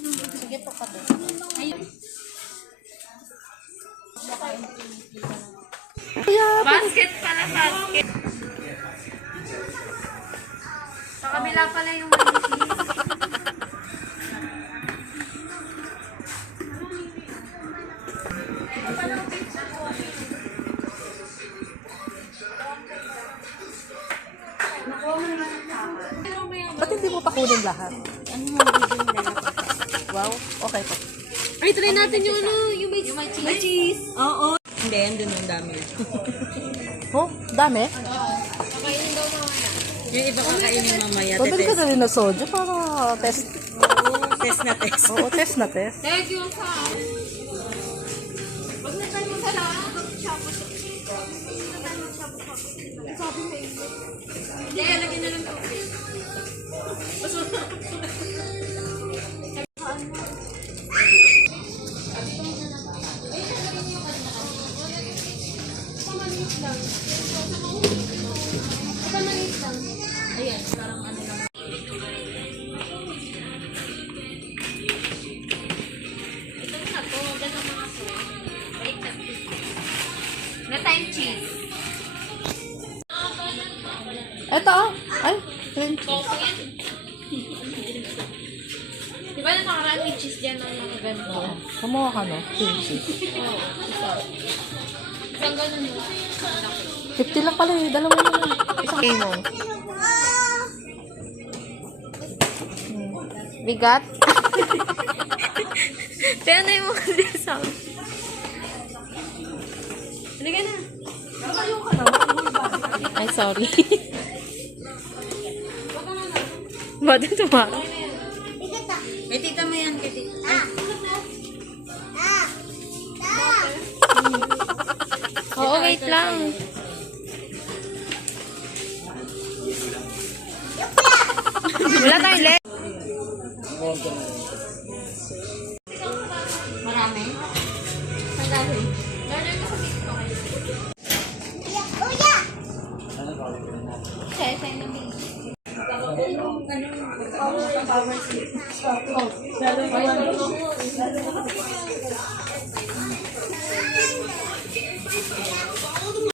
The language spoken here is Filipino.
Sige po ka doon. Ayun. Basket pala, basket. Sa kabila pala yung manisi. Ba't hindi mo pa kunin lahat? Ano mo bibili na lang? Wow, okay po. Ay, try natin yung ano, yung may cheese. May cheese. Oo. Hindi, andun ang dami. Oh, dami. Kakainin daw mga na. Yung iba kakainin mamaya. Pabili ka na rin ng soju para test. Oo, test na test. Oo, test na test. Thank you, sa. Pag na-try mo sa lahat, sabi mo yun. Hindi, lagyan na lang ito. Ayan, parang ano lang. Ito na to, dyan ang mga po. Baliktad. Na time cheese. Eto, ay, cream cheese. Coco yan. Di ba nakaraan may cheese dyan ng mga ganito? Kumuha ka, no? Cream cheese. Oo, isa. Isang ganun mo. 50 lang pala eh, dalawa na lang. Isang kilo. Bigat? Pero na yung mga disam. Halika na. Ay, sorry. Ba't ito ba? Kay tita mo yan, kay tita. Oo, wait lang. Wala tayong leg. Marami? Saan gagawin? Order ko sa TikTok. Sesay na may.